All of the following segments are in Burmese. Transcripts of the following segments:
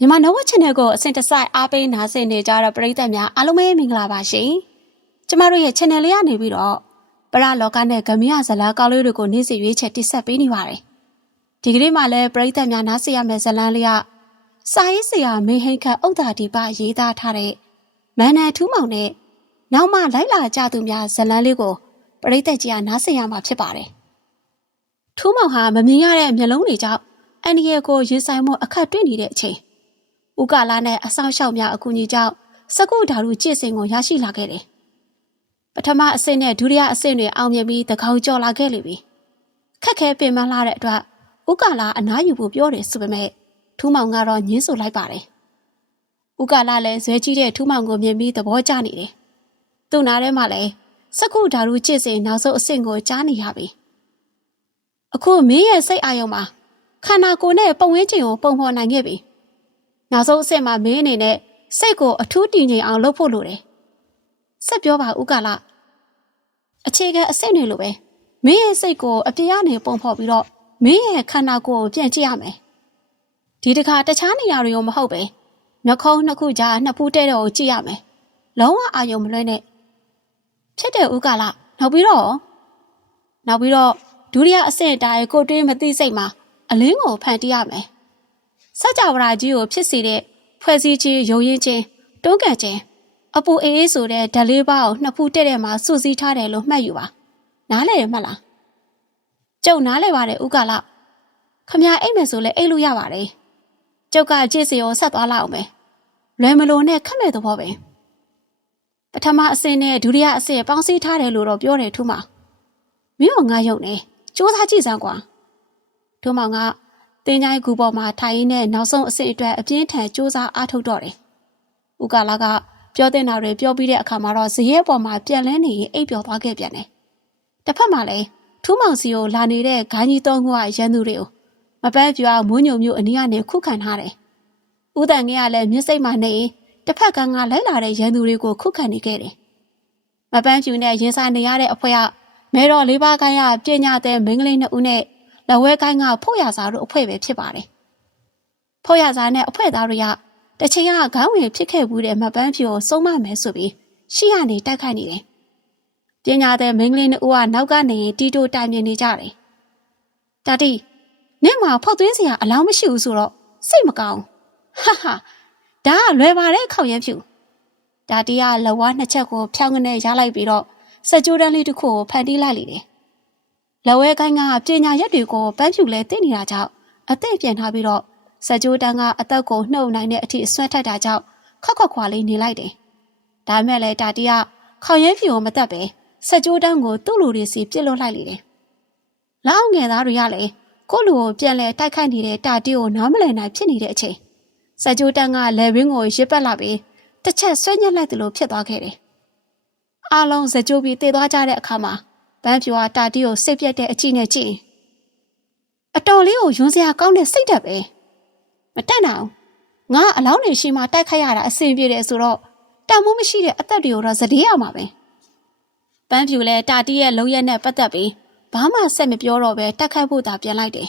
မြန်မာနိုဝ channel ကိုအစဉ်တစိုက်အားပေးနားဆင်နေကြတဲ့ပရိသတ်များအားလုံးပဲမင်္ဂလာပါရှင်။ကျမတို့ရဲ့ channel လေးကနေပြီးတော့ပရလောကနဲ့ဂမရဇလာကောင်းလေးတွေကိုနေ့စဉ်ရွေးချက်တိဆက်ပေးနေပါတယ်။ဒီကနေ့မှလည်းပရိသတ်များနားဆင်ရမယ့်ဇလန်းလေးကစာရေးဆရာမေဟိန်ခတ်ဥဒ္ဒါဒီပရေးသားထားတဲ့မန္နထူးမောင်နဲ့နောက်မှလိုက်လာကြသူများဇလန်းလေးကိုပရိသတ်ကြီးကနားဆင်ရမှာဖြစ်ပါတယ်။ထူးမောင်ဟာမမြင်ရတဲ့မျက်လုံးတွေကြောင့်အန်ဒီရဲ့ကိုရင်ဆိုင်မှုအခက်တွေ့နေတဲ့အချိန် ဥက္ကလာနဲ့အဆောင်ရှောက်များအကူအညီကြောင့်စကုဓာရုကြည်စင်ကိုရရှိလာခဲ့တယ်။ပထမအဆင့်နဲ့ဒုတိယအဆင့်တွေအောင်မြင်ပြီးတကောင်းကျော်လာခဲ့လိမ့်ပြီ။ခက်ခဲပင်ပန်းလာတဲ့အတွက်ဥက္ကလာအနားယူဖို့ပြောတယ်ဆိုပေမဲ့ထူးမောင်ကတော့ညင်းဆိုလိုက်ပါတယ်။ဥက္ကလာလည်းဇွဲကြီးတဲ့ထူးမောင်ကိုမြင်ပြီးသဘောကျနေတယ်။သူ့နားထဲမှာလည်းစကုဓာရုကြည်စင်နောက်ဆုံးအဆင့်ကိုကြားနေရပြီ။အခုမင်းရဲ့စိတ်အာရုံမှာခန္ဓာကိုယ်နဲ့ပုံဝန်းကျင်ကိုပုံဖော်နိုင်ခဲ့ပြီ။ နောက်ဆုံးအဆင့်မှာမင်းအနေနဲ့စိတ်ကိုအထူးတည်ငြိမ်အောင်လုပ်ဖို့လိုတယ်။ဆက်ပြောပါဦးကလာအခြေခံအဆင့်တွေလိုပဲမင်းရဲ့စိတ်ကိုအပြည့်အနေပုံဖော်ပြီးတော့မင်းရဲ့ခန္ဓာကိုယ်ကိုပြန်ကြည့်ရမယ်။ဒီတခါတခြားနေရာတွေရောမဟုတ်ပဲနှခုံးနှစ်ခုကြားနှစ်ဖူးတဲ့တော့ကိုကြည့်ရမယ်။လုံးဝအာယုံမလွဲနဲ့ဖြစ်တဲ့ဦးကလာနောက်ပြီးတော့နောက်ပြီးတော့ဒုတိယအဆင့်အတိုင်းကိုတွင်းမသိစိတ်မှာအလင်းကိုဖန်တီးရမယ်။ စကြဝဠာကြီးကိုဖြစ်စေတဲ့ဖွဲ့စည်းခြင်းရုံရင်းခြင်းတွန်းကန်ခြင်းအပူအေးအေးဆိုတဲ့ဓာတ်လေးပါးကိုနှစ်ဖူးတဲ့တဲ့မှာစုစည်းထားတယ်လို့မှတ်ယူပါ။နားလည်ရမှတ်လား။ကျုပ်နားလည်ပါတယ်ဥက္ကလ။ခမအိမ်မယ်ဆိုလဲအိတ်လို့ရပါတယ်။ကျုပ်ကကြည့်စီရောဆက်သွားလောက်အောင်ပဲ။လွယ်မလို့နဲ့ခက်မဲ့သဘောပဲ။ပထမအဆင့်နဲ့ဒုတိယအဆင့်ပေါင်းစည်းထားတယ်လို့တော့ပြောတယ်ထူးမ။မင်းကငါယုံနေ။စူးစမ်းကြည့်စမ်းကွာ။ထူးမောင်က တင်းချိုင်းကူပေါ်မှာထိုင်ရင်းနဲ့နောက်ဆုံးအဆင့်အတွက်အပြင်းထန်စူးစမ်းအားထုတ်တော့တယ်။ဦးကာလာကပြောတဲ့နာတွေပြောပြီးတဲ့အခါမှာတော့ဇရဲပေါ်မှာပြန်လဲနေရင်အိပ်ပျော်သွားခဲ့ပြန်တယ်။တစ်ဖက်မှာလည်းထူးမောင်စီကိုလာနေတဲ့ဂိုင်းကြီးသုံးခုကရန်သူတွေကိုမပန်းပြွားမွန်းညုံမျိုးအနီးကနေခုခံထားတယ်။ဦးတန်ငယ်ကလည်းမျက်စိတ်မှနေရင်တစ်ဖက်ကငါလိုက်လာတဲ့ရန်သူတွေကိုခုခံနေခဲ့တယ်။မပန်းပြူနဲ့ရင်ဆိုင်နေရတဲ့အဖွဲကမဲတော်လေးပါးကိုင်းကပညာတဲ့မင်းကလေးနှစ်ဦးနဲ့ လက်ဝဲကိုင်းကဖို့ရစားတို့အဖွဲ့ပဲဖြစ်ပါတယ်။ဖို့ရစားနဲ့အဖွဲ့သားတွေကတချိန်ကခေါင်းဝင်ဖြစ်ခဲ့ဘူးတဲ့မပန်းဖြူကိုစုံမမယ်ဆိုပြီးရှေ့ကနေတိုက်ခိုက်နေတယ်။ပညာတဲ့မင်းကလေးနှစ်ဦးကနောက်ကနေတီတိုတိုင်မြင်နေကြတယ်။တာတီနင့်မှာဖောက်သွင်းစရာအလောင်းမရှိဘူးဆိုတော့စိတ်မကောင်း။ဟာဟာဒါကလွယ်ပါတယ်ခေါင်ရမ်းဖြူ။တာတီကလဝါနှစ်ချက်ကိုဖြောင်းကနေရလိုက်ပြီးတော့စကြိုးတန်းလေးတစ်ခုကိုဖန်တီးလိုက်လိမ့်တယ်။ လက်ဝဲကိုင်းကပညာရက်တွေကိုပန်းဖြူလဲသိနေတာကြောင့်အသိပြန်ထားပြီးတော့စကြိုးတန်းကအသက်ကိုနှုတ်နိုင်တဲ့အထိဆွဲထက်တာကြောင့်ခောက်ခောက်ခွာလေးနေလိုက်တယ်။ဒါမဲ့လည်းတာတီကခေါင်ရဲဖြူကိုမတတ်ပဲစကြိုးတန်းကိုသူ့လူတွေစီပြစ်လွတ်လိုက်လေတယ်။လောက်ငယ်သားတွေကလည်းကိုလူကိုပြန်လဲတိုက်ခိုက်နေတဲ့တာတီကိုနားမလည်နိုင်ဖြစ်နေတဲ့အချိန်စကြိုးတန်းကလယ်ရင်းကိုရစ်ပတ်လာပြီးတစ်ချက်ဆွဲညက်လိုက်တယ်လို့ဖြစ်သွားခဲ့တယ်။အားလုံးစကြိုးပြီးတည်သွားကြတဲ့အခါမှာ ဘန်းဖြူကတာတီကိုစိတ်ပြက်တဲ့အကြည့်နဲ့ကြည့်အတော်လေးကိုယွန်းစရာကောင်းတဲ့စိတ်ဓာတ်ပဲမတက်နိုင်ငါအလောင်းနေရှိမှတိုက်ခိုက်ရတာအဆင်ပြေတယ်ဆိုတော့တန်မိုးမရှိတဲ့အသက်တွေကိုတော့ဇတေးရမှာပဲပန်းဖြူလဲတာတီရဲ့လုံရက်နဲ့ပတ်သက်ပြီးဘာမှဆက်မပြောတော့ပဲတက်ခိုက်ဖို့သာပြန်လိုက်တယ်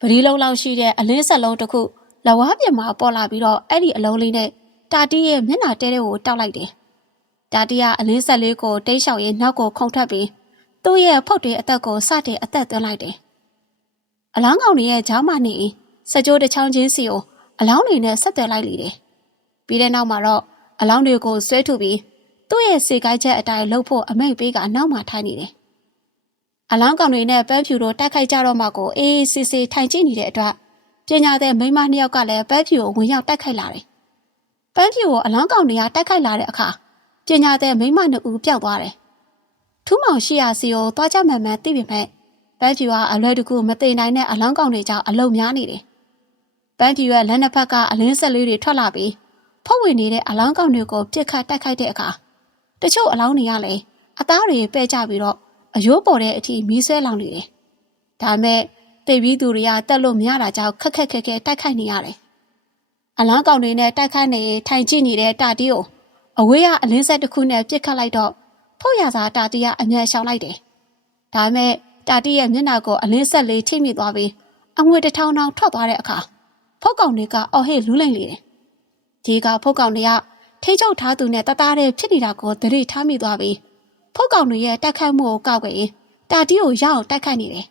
ပဒီလုံးလောက်ရှိတဲ့အလင်းဆက်လုံးတစ်ခုလဝါးပြမှာပေါ်လာပြီးတော့အဲ့ဒီအလုံးလေးနဲ့တာတီရဲ့မျက်နှာတဲတဲ့ကိုတောက်လိုက်တယ်တာတီကအလင်းဆက်လေးကိုတိတ်လျှောက်ရင်နောက်ကိုခုန်ထွက်ပြီး သူ့ရဲ့ဖုတ်တွေအသက်ကိုစတင်အသက်သွင်းလိုက်တယ်။အလောင်းကောင်တွေရဲ့ကြားမနေစကြိုးတစ်ချောင်းချင်းစီကိုအလောင်းတွေနဲ့ဆက်သွယ်လိုက်လေတယ်။ပြီးတဲ့နောက်မှာတော့အလောင်းတွေကိုဆွဲထုတ်ပြီးသူ့ရဲ့စေကိုက်ချက်အတိုင်းလှုပ်ဖို့အမိတ်ပေးကအနောက်မှာထိုင်နေတယ်။အလောင်းကောင်တွေနဲ့ပန်းဖြူတို့တိုက်ခိုက်ကြတော့မှကိုအေးအေးဆေးဆေးထိုင်ကြည့်နေတဲ့အတွက်ပညာတဲ့မိန်းမနှစ်ယောက်ကလည်းပန်းဖြူကိုဝင်ရောက်တိုက်ခိုက်လာတယ်။ပန်းဖြူကိုအလောင်းကောင်တွေကတိုက်ခိုက်လာတဲ့အခါပညာတဲ့မိန်းမနှစ်ဦးပျောက်သွားတယ်။ ထူးမောင်ရှိရာစီကိုသွားကြမှန်မှန်သိပေမဲ့ပန်းဖြူကအလွယ်တကူမသိနိုင်တဲ့အလောင်းကောင်တွေကြောင့်အလုံများနေတယ်။ပန်းဖြူရဲ့လက်နှစ်ဖက်ကအလင်းဆက်လေးတွေထွက်လာပြီးဖုတ်ဝင်နေတဲ့အလောင်းကောင်တွေကိုပြစ်ခတ်တိုက်ခိုက်တဲ့အခါတချို့အလောင်းတွေကလည်းအသားတွေပဲ့ကြပြီးတော့အယိုးပေါ်တဲ့အထိမီးဆွဲလောင်နေတယ်။ဒါမဲ့တိတ်ပြီးသူတွေကတက်လို့မရတာကြောင့်ခက်ခက်ခက်ခဲတိုက်ခိုက်နေရတယ်။အလောင်းကောင်တွေနဲ့တိုက်ခိုက်နေထိုင်ကြည့်နေတဲ့တာတီကိုအဝေးကအလင်းဆက်တစ်ခုနဲ့ပြစ်ခတ်လိုက်တော့ ဖုတ်ရစာတာတီကအမြန်ရှောင်လိုက်တယ်။ဒါမဲ့တာတီရဲ့မျက်နှာကိုအလင်းဆက်လေးထိမိသွားပြီးအငွေတစ်ထောင်ထောင်ထွက်သွားတဲ့အခါဖုတ်ကောင်တွေကအော်ဟစ်လူးလိမ့်လေတယ်ဒီကဖုတ်ကောင်တွေကထိချုပ်ထားသူနဲ့တသားတည်းဖြစ်နေတာကိုသတိထားမိသွားပြီးဖုတ်ကောင်တွေရဲ့တိုက်ခိုက်မှုကိုကောက်ွယ်ရင်တာတီကိုရအောင်တိုက်ခိုက်နေတယ်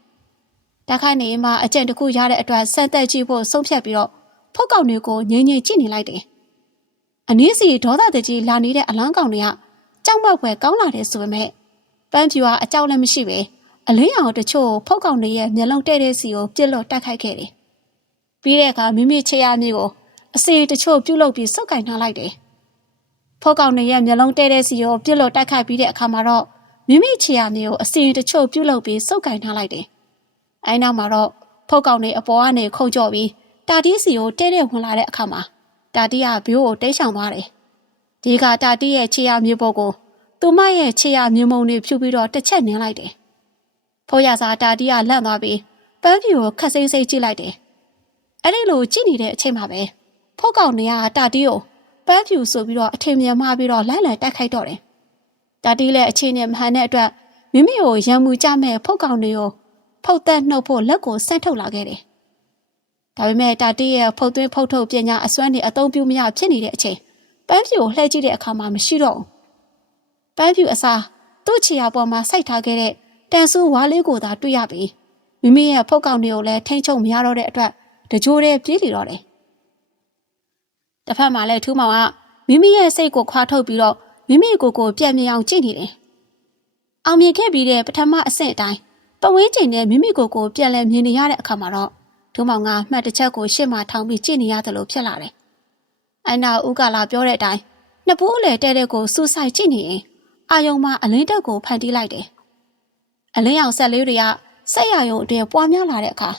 တိုက်ခိုက်နေမှအကျင့်တစ်ခုရတဲ့အတွက်စမ်းသက်ကြည့်ဖို့ဆုံးဖြတ်ပြီးတော့ဖုတ်ကောင်တွေကိုငြိမ်ငြိမ်ကြည့်နေလိုက်တယ်အနည်းစီဒေါသတကြီးလာနေတဲ့အလန်းကောင်တွေက ကြောက်မက်ဖွယ်ကောင်းလာတယ်ဆိုပေမဲ့ပန်းဖြူကအကြောက်လည်းမရှိပဲအလင်းရောင်တချို့ဖုတ်ကောင်တွေရဲ့မျက်လုံးတဲ့တဲ့စီကိုပြစ်လို့တိုက်ခိုက်ခဲ့တယ်ပြီးတဲ့အခါမိမိချေရမျိုးကိုအစီတချို့ပြုတ်လုပြီးစုပ်ကင်ထားလိုက်တယ်ဖုတ်ကောင်တွေရဲ့မျက်လုံးတဲ့တဲ့စီကိုပြစ်လို့တိုက်ခိုက်ပြီးတဲ့အခါမှာတော့မိမိချေရမျိုးကိုအစီတချို့ပြုတ်လုပြီးစုပ်ကင်ထားလိုက်တယ်အဲနောက်မှာတော့ဖုတ်ကောင်တွေအပေါ်ကနေခုန်ကြော့ပြီးတာတီးစီကိုတဲ့တဲ့ဝင်လာတဲ့အခါမှာတာတီးကဘိုးကိုတိတ်ဆောင်သွားတယ် ဒီကတာတီးရဲ့ချေရမျိုးပေါ်ကိုသူမရဲ့ချေရမျိုးမုံတွေဖြူပြီးတော့တစ်ချက်နင်းလိုက်တယ်ဖိုးရစာတာတီးကလန့်သွားပြီးပန်းဖြူကိုခက်စိမ့်စိမ့်ကြည့်လိုက်တယ်အဲ့ဒီလိုကြည့်နေတဲ့အချိန်မှာပဲဖိုးကောင်နေကတာတီးကိုပန်းဖြူဆိုပြီးတော့အထင်မြင်မှားပြီးတော့လိုက်လံတိုက်ခိုက်တော့တယ်တာတီးလည်းအချိန်နဲ့မဟန်တဲ့အတွက်မိမိကိုရံမှုကြမဲ့ဖိုးကောင်တွေကိုဖုတ်သက်နှုတ်ဖို့လက်ကိုဆန့်ထုတ်လာခဲ့တယ်ဒါပေမဲ့တာတီးရဲ့ဖုတ်သွင်းဖုတ်ထုတ်ပညာအစွမ်းနဲ့အသုံးပြုမရဖြစ်နေတဲ့အချိန် ပန်းဖြူကိုလှည့်ကြည့်တဲ့အခါမှာမရှိတော့ဘူးပန်းဖြူအစားသူ့ခြေရာပေါ်မှာစိုက်ထားခဲ့တဲ့တန်ဆူဝါလေးကိုသာတွေ့ရပြီမိမိရဲ့ဖုတ်ကောင်တွေကိုလည်းထိမ့်ချုပ်မရတော့တဲ့အတွက်တကြိုးတည်းပြေးလီတော့တယ်တစ်ဖက်မှာလည်းထူးမောင်ကမိမိရဲ့စိတ်ကိုခွာထုတ်ပြီးတော့မိမိကိုယ်ကိုပြက်မြင်အောင်ကြည့်နေတယ်အောင်မြင်ခဲ့ပြီးတဲ့ပထမအဆင့်အတိုင်းပဝင်းချိန်နဲ့မိမိကိုယ်ကိုပြန်လဲမြင်နေရတဲ့အခါမှာတော့ထူးမောင်ကမှတ်တစ်ချက်ကိုရှေ့မှာထောင်ပြီးကြည့်နေရတယ်လို့ဖြစ်လာတယ် အနာဦးကလာပြောတဲ့အတိုင်းနှစ်ပူးအလေတဲ့တဲ့ကိုစူးစိုက်ကြည့်နေရင်အာယုံမှာအလင်းတက်ကိုဖန်တီးလိုက်တယ်အလင်းရောင်ဆက်လေးတွေကဆက်ရယုံအတွင်းပွားများလာတဲ့အခါ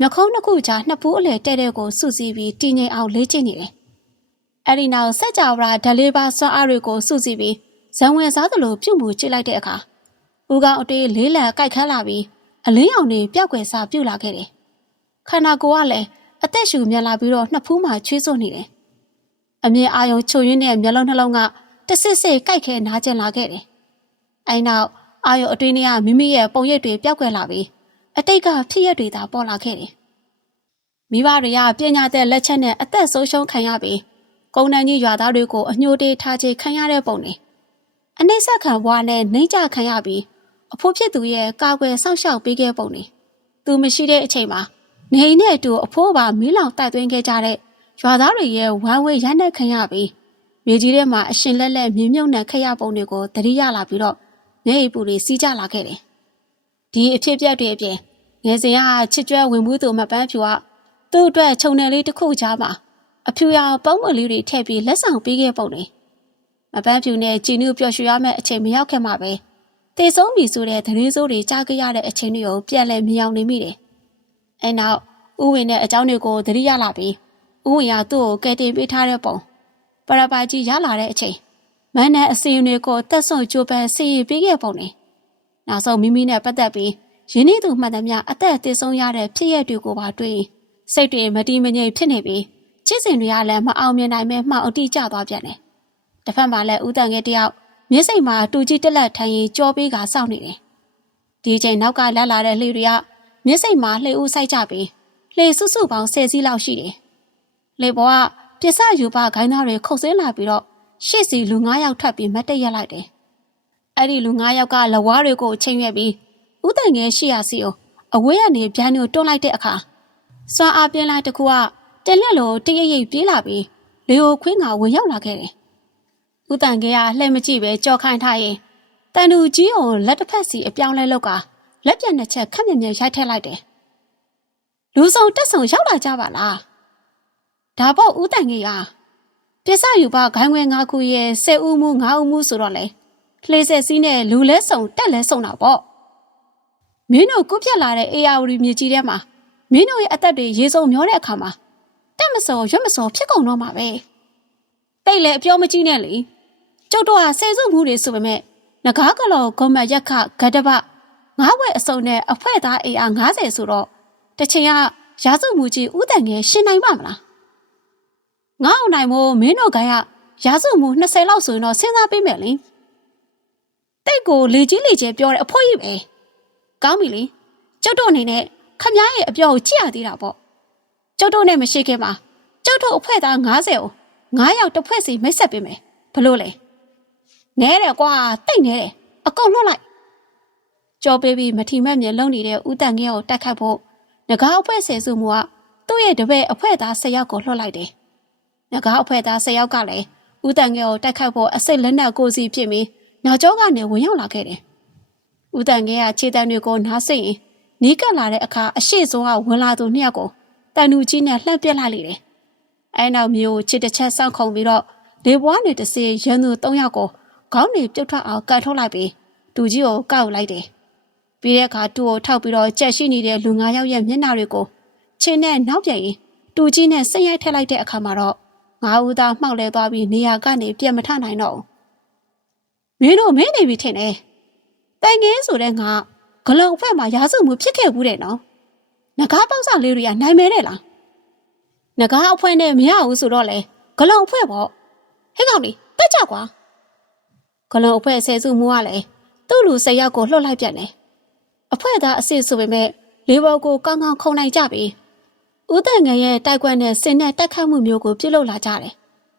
မျက်ခုံးနှစ်ခုကြားနှစ်ပူးအလေတဲ့တဲ့ကိုစုစည်းပြီးတည်ငြိမ်အောင်လေ့ကျင့်နေတယ်အဲ့ဒီနောက်ဆက်ကြဝဠာဓလေးပါစွမ်းအားတွေကိုစုစည်းပြီးဇံဝင်စားသလိုပြုတ်မှုကြည့်လိုက်တဲ့အခါဦးကောင်အတေးလေးလံကြိုက်ခန်းလာပြီးအလင်းရောင်တွေပြောက်ွယ်စားပြုတ်လာခဲ့တယ်ခန္ဓာကိုယ်ကလည်းအသက်ရှူမြန်လာပြီးတော့နှစ်ဖူးမှချွေးစွနေတယ် အမြင်အာယုံချုပ်ရင်းတဲ့မျက်လုံးနှလုံးကတဆစ်စစ်ကြိုက်ခဲနားကျင်လာခဲ့တယ်။အဲနောက်အာယုံအတွင်းထဲကမိမိရဲ့ပုံရိပ်တွေပျောက်ကွယ်လာပြီးအတိတ်ကဖြစ်ရတွေသာပေါ်လာခဲ့တယ်။မိဘတွေကပညာတဲ့လက်ချက်နဲ့အသက်ဆုံးရှုံးခံရပြီးကုန်းတန်းကြီးရွာသားတွေကိုအညှိုတေးထားချေခံရတဲ့ပုံတွေအနှိမ့်ဆက်ခံဘွားနဲ့နှိမ့်ကြခံရပြီးအဖိုးဖြစ်သူရဲ့ကာကွယ်စောင့်ရှောက်ပေးခဲ့ပုံတွေသူမရှိတဲ့အချိန်မှာနေအိမ်နဲ့အတူအဖိုးပါမီးလောင်တိုက်သွင်းခဲ့ကြတဲ့ ရွာသားတွေရဲ့ဝမ်းဝေးရိုက်နှက်ခံရပြီးမြေကြီးထဲမှာအရှင်လက်လက်မြင်းမြုပ်နှံခရပုံတွေကိုတတိရလာပြီးတော့မျက်ရည်ပူတွေစီးကြလာခဲ့တယ်။ဒီအဖြစ်အပျက်တွေအပြင်ငယ်စဉ်ကချစ်ကြွယ်ဝင်မှုသူမပန်းဖြူကသူ့အတွက်ခြုံနယ်လေးတစ်ခုကြားမှာအဖြူရောင်ပုံးမလေးတွေထည့်ပြီးလက်ဆောင်ပေးခဲ့ပုံတွေမပန်းဖြူနဲ့ကြည်နုပျော်ရွှင်ရမယ့်အချိန်မရောက်ခင်မှာပဲတေဆုံးပြီဆိုတဲ့သတင်းစိုးတွေကြားခဲ့ရတဲ့အချိန်တွေကိုပြန်လည်မြင်အောင်နေမိတယ်။အဲနောက်ဥဝင်တဲ့အကြောင်းတွေကိုသတိရလာပြီး ဥဝင်ကသူ့ကိုကယ်တင်ပေးထားတဲ့ပုံပရပါကြီးရလာတဲ့အချိန်မန်းနဲ့အစီအစဉ်ကိုတက်ဆွန့်ကြိုးပမ်းစီရင်ပေးခဲ့ပုံနေနောက်ဆုံးမိမိနဲ့ပတ်သက်ပြီးရင်းနှီးသူမှတ်သမျှအသက်အသေးဆုံးရတဲ့ဖြစ်ရပ်တွေကိုပါတွေ့စိတ်တွေမတီးမငြိမ်ဖြစ်နေပြီးချစ်စင်တွေကလည်းမအောင်မြင်နိုင်မဲမှောင်အတိကျသွားပြန်တယ်တစ်ဖက်မှာလည်းဦးတန်ငယ်တယောက်မျက်စိမှာတူကြီးတက်လက်ထိုင်ရင်ကြောပေးကစောင့်နေတယ်ဒီချိန်နောက်ကလာလာတဲ့လှေတွေကမျက်စိမှာလှေဦးဆိုင်ကြပြီးလှေစုစုပေါင်း10စီးလောက်ရှိတယ် လေပေါ်ကပြစ်စယူပါဂိုင်းသားတွေခုတ်ဆင်းလာပြီးတော့ရှေ့စီလူ9ယောက်ထွက်ပြီးမတ်တက်ရက်လိုက်တယ်။အဲ့ဒီလူ9ယောက်ကလဝါးတွေကိုချိန်ရွက်ပြီးဥတိုင်ငယ်ရှိရစီကိုအဝေးကနေဗျမ်းကိုတွန်းလိုက်တဲ့အခါစွမ်းအားပြင်းလိုက်တကူကတက်လက်လိုတရရိပ်ပြေးလာပြီးလေကိုခွင်းကဝင်ရောက်လာခဲ့တယ်။ဥတိုင်ငယ်ကလှည့်မကြည့်ပဲကြော်ခိုင်းထားရင်တန်တူကြီးကိုလက်တစ်ဖက်စီအပြောင်းလဲလောက်ကလက်ပြန်တစ်ချက်ခက်မြက်မြက်ရိုက်ထည့်လိုက်တယ်။လူဆောင်တက်ဆောင်ရောက်လာကြပါလား။ ဒါပေါ့ဦးတိုင်ကြီးကပြစ်စယူပါဂိုင်းခွဲ၅ခုရဲ့ဆယ်ဦးမှု၅ဦးမှုဆိုတော့လေလှေဆက်စီးနဲ့လူလဲစုံတက်လဲစုံတာပေါ့မင်းတို့ကုပြက်လာတဲ့အေယာဝတီမြေကြီးထဲမှာမင်းတို့ရဲ့အသက်တွေရေစုံမျောတဲ့အခါမှာတက်မစော်ရွတ်မစော်ဖြစ်ကုန်တော့မှာပဲတိတ်လေအပြောမကြီးနဲ့လေကျုပ်တို့ဟာဆယ်စုမှုတွေဆိုပေမဲ့ငကားကလောဂုံမရက်ခဂဒဘငါးဝက်အစုံနဲ့အဖွဲသားအေယာ90ဆိုတော့တချင်ကရာစုမှုကြီးဥတန်ငယ်ရှင်းနိုင်ပါမလား ငါ့အောင်နိုင်မို့မင်းတို့ကရာစုမှု20လောက်ဆိုရင်တော့စဉ်းစားပေးမယ်လေတိတ်ကိုလေကြီးလေကျဲပြောတဲ့အဖိုးကြီးပဲကောင်းပြီလေကျုပ်တို့အနေနဲ့ခမည်းရဲ့အပြောကိုကြည့်ရသေးတာပေါ့ကျုပ်တို့နဲ့မရှိခင်မှာကျုပ်တို့အဖွဲ့သား90ကို9ယောက်တစ်ဖွဲ့စီမိတ်ဆက်ပေးမယ်ဘလို့လဲနဲတယ်ကွာတိတ်နဲတယ်အကုန်လွတ်လိုက်ကြော်ပေးပြီးမထီမဲ့မြင်လုံနေတဲ့ဦးတန်ငယ်ကိုတက်ခတ်ဖို့ငကားအဖွဲ့ဆယ်စုမှုကသူ့ရဲ့တပည့်အဖွဲ့သား10ယောက်ကိုလွှတ်လိုက်တယ် ငကားအဖွဲ့သား10ယောက်ကလည်းဦးတန်ငယ်ကိုတက်ခတ်ဖို့အစိတ်လက်နက်ကိုစီဖြစ်ပြီးနောက်ကျောကနေဝင်ရောက်လာခဲ့တယ်ဦးတန်ငယ်ကခြေတံတွေကိုနားဆိတ်ရင်နီးကပ်လာတဲ့အခါအရှိဆုံးကဝင်လာသူနှစ်ယောက်ကိုတန်တူကြီးနဲ့လှမ်းပစ်လိုက်လေတယ်။အဲနောက်မျိုးချစ်တစ်ချက်ဆောက်ခုံပြီးတော့လေပွားနေတစေရန်သူ၃ယောက်ကိုခေါင်းနေပြုတ်ထွက်အောင်ကန်ထုတ်လိုက်ပြီးတူကြီးကိုကောက်လိုက်တယ်။ပြီးတဲ့အခါတူကိုထောက်ပြီးတော့ကြက်ရှိနေတဲ့လူ၅ယောက်ရဲ့မျက်နှာတွေကိုချင်းနဲ့နောက်ပြန်ရင်တူကြီးနဲ့စိတ်ရိုက်ထက်လိုက်တဲ့အခါမှာတော့ ငါးဦးသားမှောက်လဲသွားပြီးနေရာကနေပြန်မထနိုင်တော့ဘူး။မင်းတို့မင်းနေပြီထင်တယ်။တိုင်ငင်းဆိုတဲ့ငါဂလုံအဖွဲ့မှာရာစုမှုဖြစ်ခဲ့ဘူးတဲ့နော်။ငကားပေါက်စလေးတွေကနိုင်မဲတဲ့လား။ငကားအဖွဲ့နဲ့မရဘူးဆိုတော့လေဂလုံအဖွဲ့ပေါ့။ဟဲ့ကောင်လေးတက်ကြကွာ။ဂလုံအဖွဲ့ဆယ်စုမှုကလည်းသူ့လူ၁၀ယောက်ကိုလှုပ်လိုက်ပြန်တယ်။အဖွဲ့သားအစ်စ်ဆိုပေမဲ့လေးဘော်ကိုကောင်းကောင်းခုံနိုင်ကြပြီ။ ဦးတန်ငယ်ရဲ့တိုက်ကွက်နဲ့စင်နဲ့တက်ခတ်မှုမျိုးကိုပြုတ်လုလာကြတယ်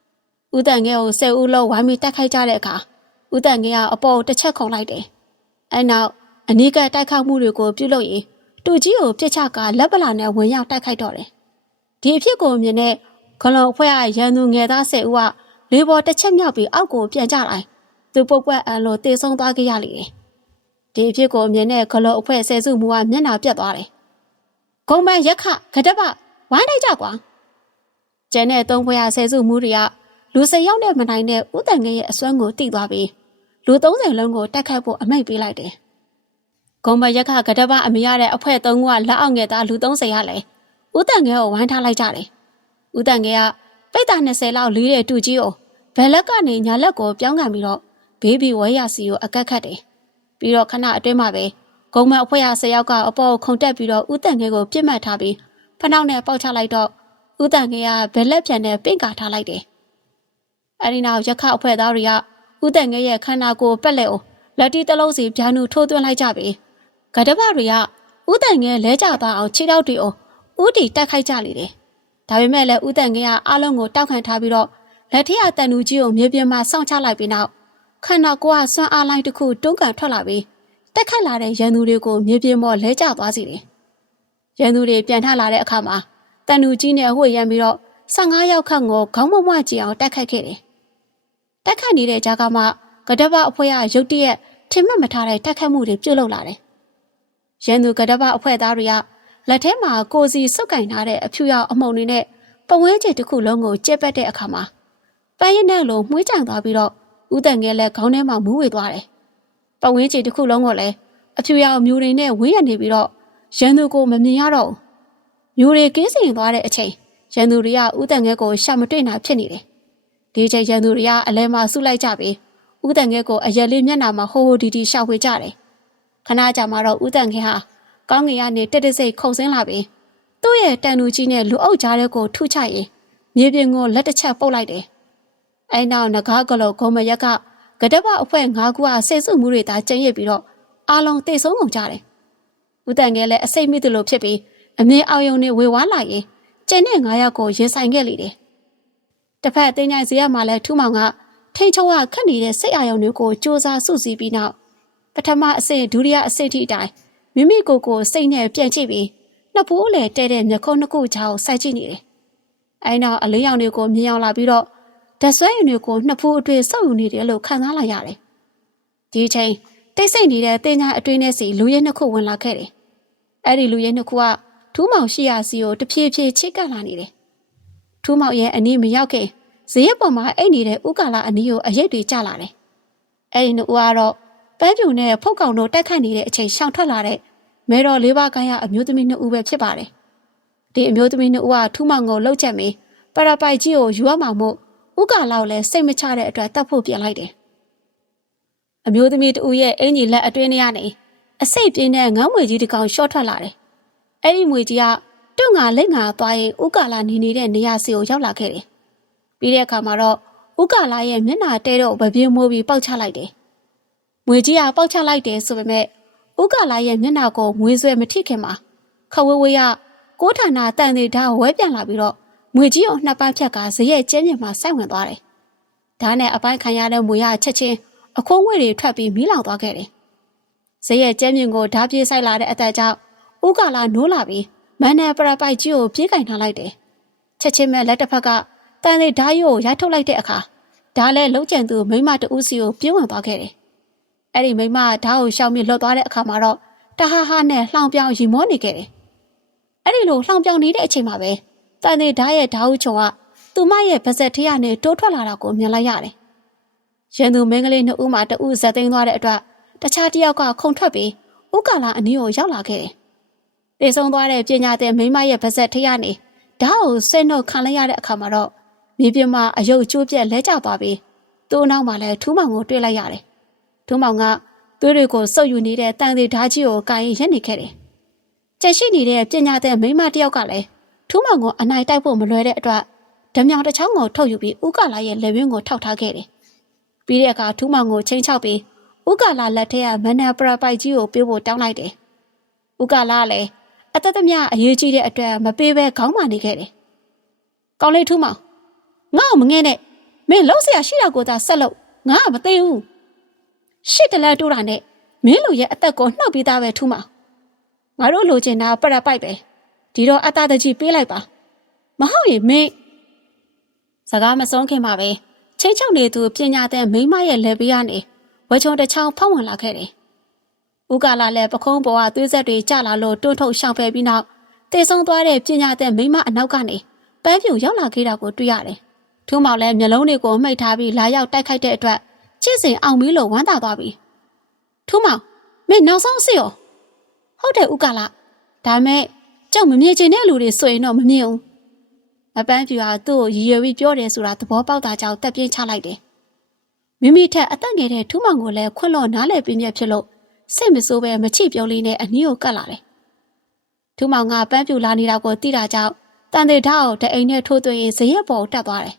။ဦးတန်ငယ်ကိုဆယ်ဦးလုံးဝိုင်းပြီးတက်ခိုက်ကြတဲ့အခါဦးတန်ငယ်ကအပေါ်တစ်ချက်ခုံလိုက်တယ်။အဲနောက်အနီးကတိုက်ခတ်မှုတွေကိုပြုတ်လုရင်တူကြီးကိုပြစ်ချကလက်ပလာနဲ့ဝင်ရောက်တိုက်ခိုက်တော့တယ်။ဒီအဖြစ်ကိုမြင်တဲ့ခလုံအဖွဲ့ကရန်သူငယ်သားဆယ်ဦးကလေးပေါ်တစ်ချက်မြောက်ပြီးအောက်ကိုပြန်ကျလိုက်သူပုတ်ပွက်အန်လိုတေဆုံးသွားကြရလေတယ်။ဒီအဖြစ်ကိုမြင်တဲ့ခလုံအဖွဲ့ဆယ်စုမူကမျက်နှာပြတ်သွားတယ်။ ဂုံမန်ရက်ခဂဒပဝိုင်းလိုက်ကြကွာ။ကျန်တဲ့သုံးဖွဲ့ရဆယ်စုမူတွေကလူ၁၀ယောက်နဲ့မနိုင်တဲ့ဥတန်ငယ်ရဲ့အစွမ်းကိုတိသွားပြီးလူ30လုံးကိုတက်ခတ်ဖို့အမိန့်ပေးလိုက်တယ်။ဂုံမရက်ခဂဒပအမရတဲ့အဖွဲ့သုံးကလက်အောက်ငယ်သားလူ30ရလဲဥတန်ငယ်ကိုဝိုင်းထားလိုက်ကြတယ်။ဥတန်ငယ်ကပိတ်တာ20လောက်လေးတဲ့တူကြီးကိုဘယ်လက်ကနေညာလက်ကိုပြောင်းကန်ပြီးတော့ဘေးဘီဝဲရစီကိုအကက်ခတ်တယ်။ပြီးတော့ခဏအတွင်းမှာပဲ ဂုံမအဖွဲ့ရဆယ်ယောက်ကအပေါ်ခုန်တက်ပြီးတော့ဥတန်ငယ်ကိုပြစ်မှတ်ထားပြီးဖနှောက်နဲ့ပေါက်ချလိုက်တော့ဥတန်ငယ်ကဘယ်လက်ပြန်နဲ့ပင့်ကာထားလိုက်တယ်။အဲဒီနောက်ရက်ခအဖွဲ့သားတွေကဥတန်ငယ်ရဲ့ခန္ဓာကိုယ်ပက်လက်ကိုလက်တီတစ်လုံးစီဗျာနူထိုးသွင်းလိုက်ကြပြီးဂဒဘတွေကဥတန်ငယ်လဲကျသွားအောင်ခြေထောက်တွေကိုဥတီတက်ခိုက်ကြလေတယ်။ဒါပေမဲ့လည်းဥတန်ငယ်ကအလုံးကိုတောက်ခံထားပြီးတော့လက်ထက်အတန်လူကြီးကိုမြေပြင်မှာစောင့်ချလိုက်ပြီးနောက်ခန္ဓာကိုယ်ကစွမ်းအားလိုင်းတစ်ခုတွန်းကန်ထွက်လာပြီး တက်ခတ်လာတဲ့ရန်သူတွေကိုမြေပြင်ပေါ်လဲကျသွားစီတယ်။ရန်သူတွေပြန်ထလာတဲ့အခါမှာတန်လူကြီးနဲ့ဟိုရန်ပြီးတော့15ယောက်ခန့်ကိုခေါင်းမမွကြည့်အောင်တက်ခတ်ခဲ့တယ်။တက်ခတ်နေတဲ့ကြားကမှကဒဘအဖွဲ့ကရုတ်တရက်ထင်မှတ်မထားတဲ့တက်ခတ်မှုတွေပြုတ်လုလာတယ်။ရန်သူကဒဘအဖွဲ့သားတွေကလက်ထဲမှာကိုစီစုပ်ကင်ထားတဲ့အဖြူရောင်အမုံတွေနဲ့ပဝဲကျတစ်ခုလုံးကိုကျက်ပတ်တဲ့အခါမှာပန်းရည်နဲ့လိုမှုှေးကြံသွားပြီးတော့ဦးတန်ငယ်လည်းခေါင်းထဲမှာမူးဝေသွားတယ်။ ပဝဲကျတစ်ခုလုံးကိုလည်းအဖြူရောင်မျိုးတွေနဲ့ဝင်းရနေပြီးတော့ရန်သူကိုမမြင်ရတော့ဘူး။မျိုးတွေကင်းစင်သွားတဲ့အချိန်ရန်သူတွေကဦးတန်ငယ်ကိုရှာမတွေ့နိုင်ဖြစ်နေတယ်။ဒီချိန်ရန်သူတွေကအလဲမှာဆုလိုက်ကြပြီးဦးတန်ငယ်ကိုအရက်လေးမျက်နှာမှာဟိုဟိုဒီဒီရှောက်ဝေကြတယ်။ခဏကြာမှတော့ဦးတန်ငယ်ဟာကောင်းငင်ကနေတက်တက်စိတ်ခုန်ဆင်းလာပြီးသူ့ရဲ့တန်လူကြီးနဲ့လူအုပ်ကြားတဲ့ကိုထုချရင်မြေပြင်ကိုလက်တစ်ချက်ပုတ်လိုက်တယ်။အဲနောက်ငကားကလေးဂုံမရက်က ကဒပအဖွဲ့၅ခုကဆယ်စုမှုတွေသာကျင်ရစ်ပြီးတော့အားလုံးတိတ်ဆုံးကုန်ကြတယ်။ဦးတန်ငယ်လည်းအစိတ်မိသလိုဖြစ်ပြီးအမြင်အောင်ယုံနဲ့ဝေဝါးလာရင်ကျန်တဲ့၅ယောက်ကိုရင်ဆိုင်ခဲ့လေတယ်။တစ်ဖက်တင်းញိုင်စီရမှာလည်းထူးမောင်ကထိန်ချုံကခတ်နေတဲ့စိတ်အာရုံတွေကိုစ조사စုစည်းပြီးနောက်ပထမအဆင့်ဒုတိယအဆင့်ထိအတိုင်းမိမိကိုယ်ကိုစိတ်နဲ့ပြန်ကြည့်ပြီးနှစ်ဖူးလည်းတဲတဲ့မျက်ခုံးနှစ်ခုချောင်းစိုက်ကြည့်နေတယ်။အဲနောက်အလင်းရောင်တွေကိုမြင်အောင်လာပြီးတော့ ဓာတ်ဆွဲရင်တွေကိုနှစ်ဖူးအတွေ့စောက်ယူနေတယ်လို့ခံစားလိုက်ရတယ်။ဒီချိန်တိတ်ဆိတ်နေတဲ့တင်ညာအတွင်းထဲစီလူရဲနှစ်ခုဝင်လာခဲ့တယ်။အဲ့ဒီလူရဲနှစ်ခုကထူးမောင်ရှိရစီကိုတဖြည်းဖြည်းချိတ်ကပ်လာနေတယ်။ထူးမောင်ရဲ့အနီးမရောက်ခင်ဇေယျပေါ်မှာအိတ်နေတဲ့ဥက္ကာလာအနီးကိုအရိပ်တွေကျလာတယ်။အဲ့ဒီနှစ်ဦးကတော့ပန်းပြူနဲ့ဖုတ်ကောင်တို့တက်ခတ်နေတဲ့အချိန်ရှောင်ထွက်လာတဲ့မဲတော်လေးပါးကိုင်းရအမျိုးသမီးနှစ်ဦးပဲဖြစ်ပါတယ်။ဒီအမျိုးသမီးနှစ်ဦးကထူးမောင်ကိုလှုပ်ချက်ပြီးပရပိုက်ကြီးကိုယူရမှာမို့ ဥက္ကာလောက်လည်းစိတ်မချတဲ့အတွက်တတ်ဖို့ပြင်လိုက်တယ်။အမျိုးသမီးတဦးရဲ့အင်ကြီးလက်အတွင်းထဲကနေအစိတ်ပြင်းတဲ့ငန်းမွေကြီးတစ်ကောင်ရှော့ထွက်လာတယ်။အဲ့ဒီမွေကြီးကတွန့်ငါလက်ငါသွားရင်ဥက္ကာလာနေနေတဲ့နေရာစီကိုရောက်လာခဲ့တယ်။ပြီးတဲ့အခါမှာတော့ဥက္ကာလာရဲ့မျက်နှာတဲတော့ဗပြင်းမိုးပြီးပေါက်ချလိုက်တယ်။မွေကြီးကပေါက်ချလိုက်တယ်ဆိုပေမဲ့ဥက္ကာလာရဲ့မျက်နှာကိုငွေဆွဲမထိခင်မှာခဝဝေးရကိုးဌာနတန်သေးဓာတ်ဝဲပြန်လာပြီးတော့ မွေကြီးအောင်နှစ်ပတ်ဖြတ်ကဇရက်ကျဲမြင့်မှာစိုက်ဝင်သွားတယ်။ဒါနဲ့အပိုင်းခံရတဲ့မွေရချက်ချင်းအခိုးငွေတွေထွက်ပြီးမီးလောင်သွားခဲ့တယ်။ဇရက်ကျဲမြင့်ကိုဓာပြေးဆိုင်လာတဲ့အသက်ကြောင့်ဥကလာနိုးလာပြီးမန်နယ်ပရပိုက်ကြီးကိုပြေးကင်ထားလိုက်တယ်။ချက်ချင်းမဲ့လက်တစ်ဖက်ကတန်သေးဓာတ်ရိုးကိုရိုက်ထုတ်လိုက်တဲ့အခါဒါလည်းလုံးကျန်သူမိမတဦးစီကိုပြေးဝင်သွားခဲ့တယ်။အဲ့ဒီမိမဓာတ်ကိုရှောင်ပြီးလွတ်သွားတဲ့အခါမှာတော့တဟာဟာနဲ့လှောင်ပြောင်ရီမောနေခဲ့တယ်။အဲ့ဒီလိုလှောင်ပြောင်နေတဲ့အချိန်မှာပဲ တန်သေးဓာတ်ရဲ့ဓာတ်ဦးချုံကသူမရဲ့ပါဇက်ထရနဲ့တိုးထွက်လာတာကိုမြင်လိုက်ရတယ်။ရန်သူမင်းကလေးနှစ်ဦးမှတဦးဇက်သိမ်းသွားတဲ့အတွက်တခြားတစ်ယောက်ကခုန်ထွက်ပြီးဥက္ကလာအနီးကိုရောက်လာခဲ့တယ်။တေဆုံးသွားတဲ့ပညာတဲ့မိမရဲ့ပါဇက်ထရနဲ့ဓာတ်ကိုဆဲနှုတ်ခံလိုက်ရတဲ့အခါမှာတော့မြေပြင်မှာအယုတ်ကျိုးပြက်လဲကျသွားပြီးသူ့နောက်မှာလည်းထူးမောင်ကိုတွေ့လိုက်ရတယ်။ထူးမောင်ကသွေးတွေကိုစုပ်ယူနေတဲ့တန်သေးဓာတ်ကြီးကိုကန်ရင်ရက်နေခဲ့တယ်။ကျက်ရှိနေတဲ့ပညာတဲ့မိမတစ်ယောက်ကလည်း ထူးမောင်ကိုအနိုင်တိုက်ဖို့မလွယ်တဲ့အတွက်ဓမြောင်တစ်ချောင်းကိုထုတ်ယူပြီးဥကလာရဲ့လက်ဝင်းကိုထောက်ထားခဲ့တယ်။ပြီးတဲ့အခါထူးမောင်ကိုချိန်ချောက်ပြီးဥကလာလက်ထက်ကမနက်ပရပိုက်ကြီးကိုပြေးဖို့တောင်းလိုက်တယ်။ဥကလာလည်းအသက်သမျှအရေးကြီးတဲ့အတွက်မပေးဘဲခေါင်းမာနေခဲ့တယ်။ကောင်းလေးထူးမောင်ငါ့ကိုမငဲနဲ့မင်းလုံးเสียရှိတာကိုသာဆက်လို့ငါကမသိဘူးရှစ်တလဲတိုးတာနဲ့မင်းလူရဲ့အသက်ကိုနှောက်ပြီးသားပဲထူးမငါတို့လိုချင်တာပရပိုက်ပဲ ဒီတော့အတတကြီးပေးလိုက်ပါမဟုတ်ရင်မင်းစကားမဆုံးခင်မှာပဲချင်းချောက်နေသူပညာတဲ့မိမရဲ့လက်ပေးကနေဝဲချုံတစ်ချောင်းဖောက်ဝင်လာခဲ့တယ်ဥကလာလည်းပခုံးပေါ်ကသွေးဆက်တွေကျလာလို့တွန်းထုတ်ရှောင်ဖယ်ပြီးနောက်တေဆုံးသွားတဲ့ပညာတဲ့မိမအနောက်ကနေပန်းပြူရောက်လာခဲ့တာကိုတွေ့ရတယ်ထူးမောင်လည်းမျက်လုံးတွေကိုမှိတ်ထားပြီးလာရောက်တိုက်ခိုက်တဲ့အတွက်ချစ်စင်အောင်ပြီးလို့ဝမ်းသာသွားပြီထူးမောင်မင်းနောက်ဆုံးအစ်ရောဟုတ်တယ်ဥကလာဒါမဲ့ ကြောက်မမြင်ချင်တဲ့လူတွေဆိုရင်တော့မမြင်ဘူးမပန်းပြူဟာသူ့ကိုရည်ရွယ်ပြီးပြောတယ်ဆိုတာသဘောပေါက်တာကြောင့်တက်ပြင်းချလိုက်တယ်မိမိထက်အသက်ငယ်တဲ့ထူးမောင်ကိုလည်းခွန့်လော့နားလည်ပြင်းပြဖြစ်လို့စိတ်မဆိုးပဲမချိပြုံးလေးနဲ့အနည်းကိုကတ်လာတယ်ထူးမောင်ကပန်းပြူလာနေတာကိုသိတာကြောင့်တန်သေးဓာတ်ကိုတအိမ်နဲ့ထိုးသွင်းရင်ဇရက်ပေါ်တက်သွားတယ်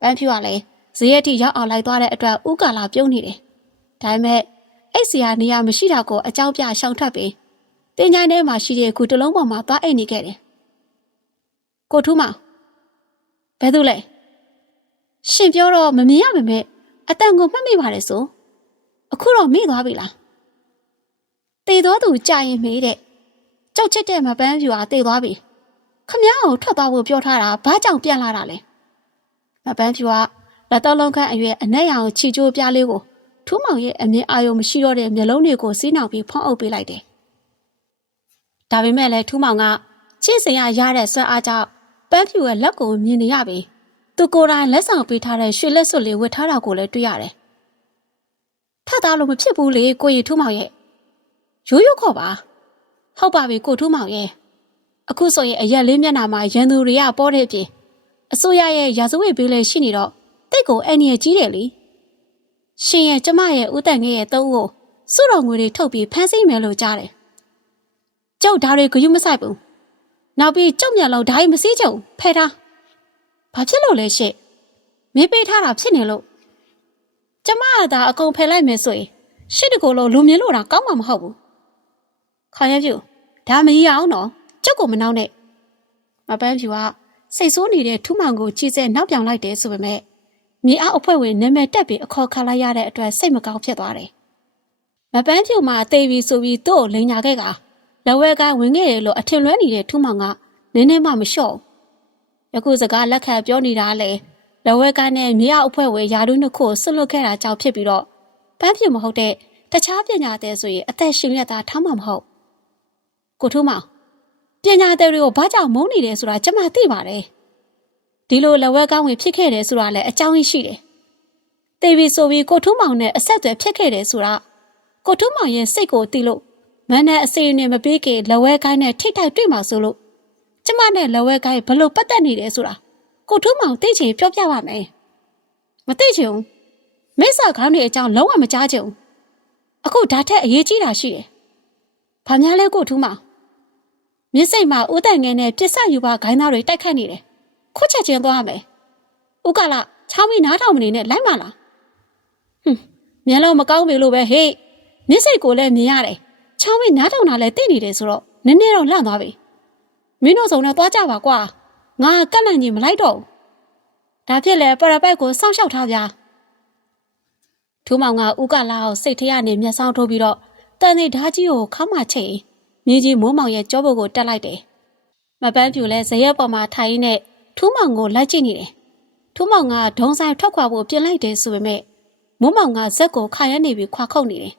ပန်းဖြူကလည်းဇရက်တိရောက်အောင်လိုက်သွားတဲ့အတွက်ဥကာလာပြုံးနေတယ်။ဒါပေမဲ့အိတ်စီယာနေရာမရှိတာကိုအကြောင်းပြရှောင်ထွက်ပြီး တင်ချိုင်းထဲမှာရှိတဲ့ခုတလုံးပေါ်မှာသွားအိတ်နေခဲ့တယ်။ကိုထူးမဘယ်သူလဲ။ရှင်ပြောတော့မမြင်ရမမဲ့အတန်ကိုမှတ်မိပါတယ်ဆို။အခုတော့မေ့သွားပြီလား။တေတော်သူကြာရင်မေးတဲ့။ကြောက်ချစ်တဲ့မပန်းဖြူဟာတေသွားပြီ။ခမ ्या ကိုထွက်သွားဖို့ပြောထားတာဘာကြောင့်ပြန်လာတာလဲ။မပန်းဖြူကလက်တော်လုံးခန့်အရွယ်အနက်ရောင်ချီကျိုးပြားလေးကိုထူးမောင်ရဲ့အမြင်အာရုံမရှိတော့တဲ့မျက်လုံးတွေကိုစီးနှောင်ပြီးဖုံးအုပ်ပေးလိုက်တယ်။ ဒါပေမဲ့လည်းထူးမောင်ကချစ်စင်ရရတဲ့ဆွဲအားကြောင့်ပန်းဖြူရဲ့လက်ကိုမြင်နေရပြီ။သူကိုယ်တိုင်လက်ဆောင်ပေးထားတဲ့ရွှေလက်စွပ်လေးဝတ်ထားတာကိုလည်းတွေ့ရတယ်။ထပ်သားလို့မဖြစ်ဘူးလေကိုရီထူးမောင်ရဲ့ရိုးရိုးခေါ်ပါ။ဟုတ်ပါပြီကိုထူးမောင်ရဲ့အခုဆိုရင်အရက်လေးမျက်နှာမှာရန်သူတွေကပေါ်တဲ့အပြင်အစိုးရရဲ့ရာဇဝတ်ပေးလဲရှိနေတော့တိတ်ကိုအန်ရကြီးတယ်လေရှင်ရဲ့ကျမရဲ့ဦးတန်ငယ်ရဲ့သုံးကိုစုတော်ငွေတွေထုတ်ပြီးဖမ်းဆီးမယ်လို့ကြားတယ် ကျုပ်ဓာတ်တွေကယူမဆိုင်ဘူးနောက်ပြီးကျုပ်မျက်လုံးဓာတ်မစည်းကြုံဖဲထားဘာဖြစ်လို့လဲရှင့်မင်းပေးထားတာဖြစ်နေလို့ကျမကသာအကုန်ဖယ်လိုက်မယ်ဆိုရင်ရှစ်တကူလုံးလူမြင်လို့တာကောင်းမှာမဟုတ်ဘူးခေါ်ရပြူဒါမကြီးအောင်တော့ကျုပ်ကိုမနှောင်းနဲ့မပန်းဖြူကစိတ်ဆိုးနေတဲ့ထူးမောင်ကိုကြည့်စဲနောက်ပြောင်လိုက်တယ်ဆိုပေမဲ့မြေအောက်အဖွဲ့ဝင်နာမည်တက်ပြီးအခေါ်ခါလိုက်ရတဲ့အတွက်စိတ်မကောင်းဖြစ်သွားတယ်။မပန်းဖြူမှာတေးပြီးဆိုပြီးသူ့ကိုလိန်ညာခဲ့က လက်ဝဲကဝင်ခဲ့တယ်လို့အထင်လွဲနေတဲ့ထူးမောင်ကနင်းနေမှမလျှော့။ယခုစကားလက်ခံပြောနေတာလေလက်ဝဲကနဲ့မြေအောက်အဖွဲ့ဝင်ယာဒူးနှစ်ခုဆွလွတ်ခဲ့တာကြောင့်ဖြစ်ပြီးတော့ပန်းဖြူမဟုတ်တဲ့တခြားပညာတဲ့ဆိုရင်အသက်ရှင်ရတာထားမှာမဟုတ်။ကိုထူးမောင်ပညာသည်တွေကိုဘာကြောင့်မုန်းနေတယ်ဆိုတာကျွန်မသိပါတယ်ဒီလိုလက်ဝဲကောင်းဝင်ဖြစ်ခဲ့တယ်ဆိုတာလည်းအကြောင်းရင်းရှိတယ်တေဗီဆိုပြီးကိုထုံးမောင်နဲ့အဆက်အသွယ်ဖြစ်ခဲ့တယ်ဆိုတာကိုထုံးမောင်ရဲ့စိတ်ကိုသိလို့ မန်းနဲ့အစီအနဲ့မပေးခင်လက်ဝဲကိုင်းနဲ့ထိတ်တိုက်တွေ့မှာဆိုလို့ကျမနဲ့လက်ဝဲကိုင်းဘလို့ပတ်သက်နေတယ်ဆိုတာကိုထုံးမောင်သိချင်ပြောပြပါမယ်မသိချင်ဘူးမိစ္ဆာခေါင်းတွေအကြောင်းလုံးဝမကြားချင်ဘူးအခုဒါထက်အရေးကြီးတာရှိတယ်ဘာများလဲကိုထုံးမောင်မြစ်စိတ်မှာဦးတန်ငယ်နဲ့ပြစ်ဆယူပါဂိုင်းသားတွေတိုက်ခတ်နေတယ်။ခွတ်ချက်ချင်းသွားမယ်။ဦးကလာချောင်းမီနားထောင်မနေနဲ့လိုက်မလား။ဟွန်းမျက်လုံးမကောင်းပြီလို့ပဲဟေးမြစ်စိတ်ကိုလည်းမြင်ရတယ်။ ချောင်းမီနားထောင်တာလည်းသိနေတယ်ဆိုတော့နည်းနည်းတော့လန့်သွားပြီမင်းတို့စုံနဲ့သွားကြပါကွာငါကတ်နိုင်ကြီးမလိုက်တော့ဘူးဒါဖြစ်လဲပရပိုက်ကိုစောင့်ရှောက်ထားဗျာထူးမောင်ကဥကလာကိုစိတ်ထရနေမျက်စောင်းထိုးပြီးတော့တန်နေဓာကြီးကိုခေါင်းမှချိတ်မြေကြီးမိုးမောင်ရဲ့ကြောပုတ်ကိုတက်လိုက်တယ်မပန်းပြူလဲဇရက်ပေါ်မှာထိုင်ရင်းနဲ့ထူးမောင်ကိုလိုက်ကြည့်နေတယ်ထူးမောင်ကဒုံဆိုင်ထွက်ခွာဖို့ပြင်လိုက်တယ်ဆိုပေမဲ့မိုးမောင်ကဇက်ကိုခါရနေပြီးခွာခုတ်နေတယ်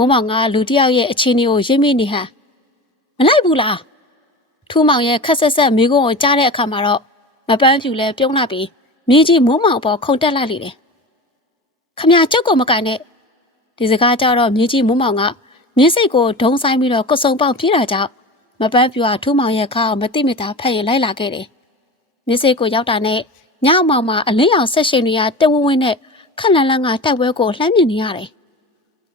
မိုးမောင်ကလူတစ်ယောက်ရဲ့အခြေအနေကိုရိပ်မိနေဟန်မလိုက်ဘူးလားထူးမောင်ရဲ့ခက်ဆက်ဆက်မိကုန်းကိုကြားတဲ့အခါမှာတော့မပန်းဖြူလဲပြုံးလာပြီးမြေကြီးမိုးမောင်ပေါ်ခုန်တက်လိုက်လေတယ်။ခမရကျုပ်ကိုမကင်နဲ့ဒီစကားကြတော့မြေကြီးမိုးမောင်ကမြင်းစိတ်ကိုဒုံဆိုင်ပြီးတော့ကုစုံပေါက်ပြေးတာကြောင့်မပန်းဖြူကထူးမောင်ရဲ့ခါကိုမတိမတာဖက်ရင်လိုက်လာခဲ့တယ်။မြင်းစိတ်ကိုရောက်တာနဲ့ညောင်မောင်မှာအလင်းရောင်ဆက်ရှင်တွေကတဝင်းဝင်းနဲ့ခက်လန်းလန်းကတိုက်ပွဲကိုလှမ်းမြင်နေရတယ်။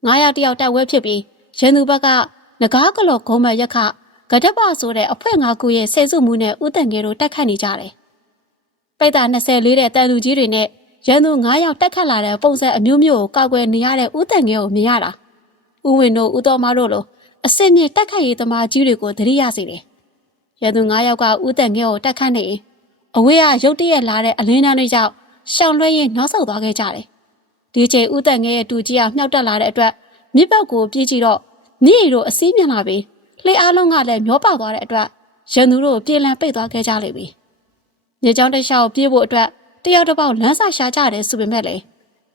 ငါးယောက်တယောက်တိုက်ပွဲဖြစ်ပြီးရန်သူဘက်ကငကားကလော်ဂုံးမရက်ခဂဒပဆိုတဲ့အဖွဲ့ငါးခုရဲ့ဆယ်စုမှုနဲ့ဥတန်ငယ်တို့တက်ခတ်နေကြတယ်။ပိတ်တာ24တဲ့တန်လူကြီးတွေနဲ့ရန်သူ9ယောက်တက်ခတ်လာတဲ့ပုံစံအမျိုးမျိုးကိုကောက်ွယ်နေရတဲ့ဥတန်ငယ်ကိုမြင်ရတာ။ဥဝင်တို့ဥတော်မတို့လိုအစစ်မြစ်တက်ခတ်ရေးသမားကြီးတွေကိုသတိရစေတယ်။ရန်သူ9ယောက်ကဥတန်ငယ်ကိုတက်ခတ်နေရင်အဝေးကရုတ်တရက်လာတဲ့အလင်းတန်းတွေကြောင့်ရှောင်လွှဲရင်နောက်ဆုတ်သွားခဲ့ကြတယ်။ ဒီချိန်ဥတန်ငယ်ရဲ့တူကြီးကမြောက်တက်လာတဲ့အတွက်မြစ်ဘက်ကိုပြေးကြည့်တော့မြစ်ရီတို့အစည်းမြင်လာပြီးလှေအားလုံးကလည်းမျောပါသွားတဲ့အတွက်ရန်သူတို့ပြေးလံပိတ်သွားခဲ့ကြလိမ့်မယ်။မြေကြောင်းတစ်လျှောက်ပြေးဖို့အတွက်တယောက်တစ်ပေါက်လမ်းစာရှာကြတယ်ဆိုပေမဲ့လည်း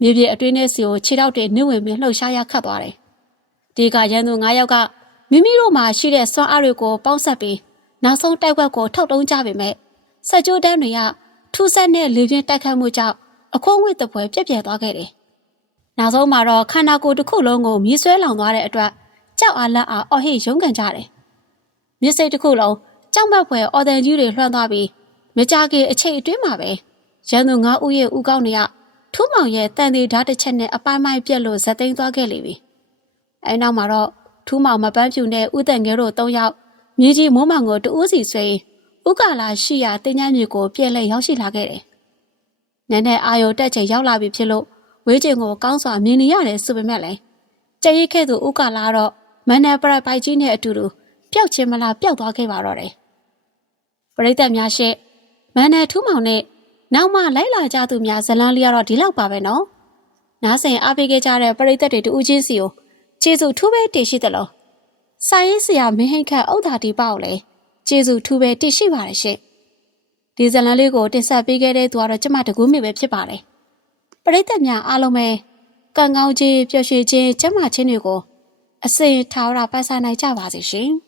မြေပြေအတွင်းထဲစီကိုခြေထောက်တွေနှိမ့်ဝင်ပြီးလှုပ်ရှားရခတ်သွားတယ်။ဒီကရန်သူ9ယောက်ကမိမိတို့မှာရှိတဲ့စွမ်းအားတွေကိုပေါင်းဆက်ပြီးနောက်ဆုံးတိုက်ွက်ကိုထုတ်တုံးကြပေမဲ့စက်ကြိုးတန်းတွေကထူးဆန်းတဲ့လေပြင်းတိုက်ခတ်မှုကြောင့်အခွင့်အဝေးတပွဲပြက်ပြဲသွားခဲ့တယ်။ နောက်ဆုံးမှာတော့ခန္ဓာကိုယ်တစ်ခုလုံးကိုမြည်ဆွဲလောင်သွားတဲ့အတွက်ကြောက်အားလက်အားအော်ဟစ်ရုန်းကန်ကြတယ်။မြစ်စိတ်တစ်ခုလုံးကြောက်မက်ဖွယ်အော်တန်ကြီးတွေလွှမ်းသွားပြီးမကြခင်အချိန်အတွင်းမှာပဲရန်သူငါးဦးရဲ့ဦးကောင်းတွေကထူးမောင်ရဲ့တန်သေးဓာတ်တစ်ချက်နဲ့အပိုင်းပိုင်းပြက်လို့ဇက်သိမ်းသွားခဲ့လိမ့်ပြီ။အဲနောက်မှာတော့ထူးမောင်မပန်းဖြူနဲ့ဦးတန်ငယ်တို့၃ယောက်မြေကြီးမိုးမောင်ကိုတူးစီဆွေးဥက္ကလာရှိရာတင်ញမြေကိုပြက်လက်ရောက်ရှိလာခဲ့တယ်။နန်းနဲ့အာယုံတက်ချိန်ရောက်လာပြီဖြစ်လို့ ဝေးချိန်ကိုကောင်းစွာမြင်နေရတယ်ဆိုပေမဲ့လည်းကြည်ရိတ်ခဲ့သူဥက္ကလာတော့မန်နယ်ပရိုက်ပိုက်ကြီးနဲ့အတူတူပျောက်ချင်းမလားပျောက်သွားခဲ့ပါတော့တယ်။ပရိသတ်များရှေ့မန်နယ်ထူးမောင်နဲ့နောက်မှလိုက်လာကြသူများဇလန်းလေးကတော့ဒီလောက်ပါပဲနော်။နားဆင်အားပေးခဲ့ကြတဲ့ပရိသတ်တွေတူးချင်းစီကိုကျေးဇူးထူးပဲတင်ရှိသလိုစာရေးဆရာမင်းဟိတ်ခတ်ဥဒ္ဒါတီပေါ့လေကျေးဇူးထူးပဲတင်ရှိပါတယ်ရှင့်။ဒီဇလန်းလေးကိုတင်ဆက်ပေးခဲ့တဲ့သူကတော့ကျမတကူးမိပဲဖြစ်ပါတယ်။ ပရိသတ်များအားလုံးပဲကံကောင်းခြင်းပျော်ရွှင်ခြင်းကျမ်းမာခြင်းတွေကိုအစင်ထာဝရပတ်ဆိုင်နိုင်ကြပါစေရှင်။